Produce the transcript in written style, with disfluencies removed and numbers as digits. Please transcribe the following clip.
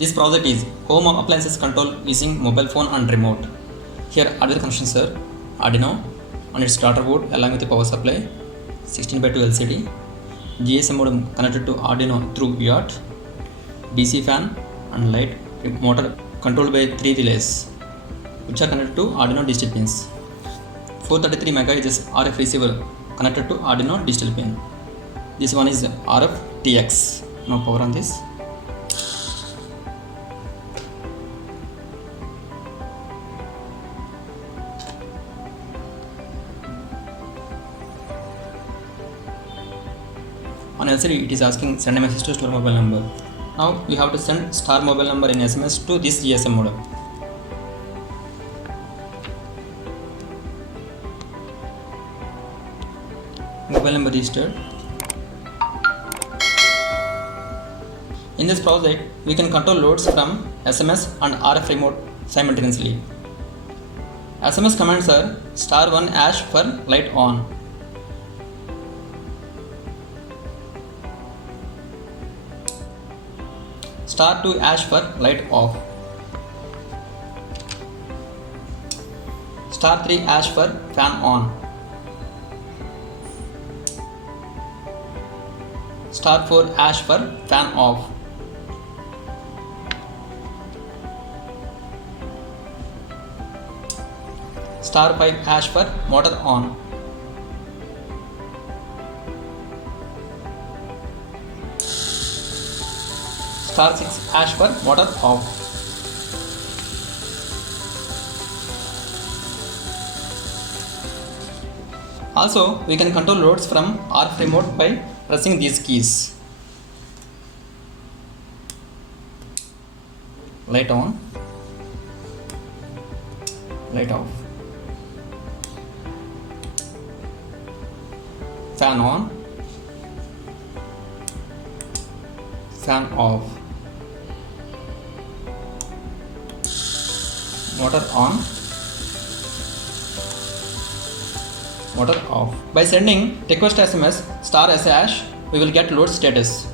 This project is home appliances control using mobile phone and remote. Here other connections are Arduino on its starter board along with the power supply, 16:2 LCD, GSM modem connected to Arduino through UART, DC fan and light motor controlled by 3 relays which are connected to Arduino digital pins. 433 MHz RF receiver connected to Arduino digital pin. This one is RF TX. Now power on this. On LCD it is asking send a message to store mobile number. Now we have to send star mobile number in SMS to this GSM modem. Mobile number registered. In this project we can control loads from SMS and RF remote simultaneously. SMS commands are *1# for light on, *2# for light off, *3# for fan on, *4# for fan off, *5# for motor on, *6# for motor off. Also, we can control loads from RF remote by pressing these keys. Light on, light off, fan on, fan off, motor on, motor off. By sending request SMS *S#, we will get load status.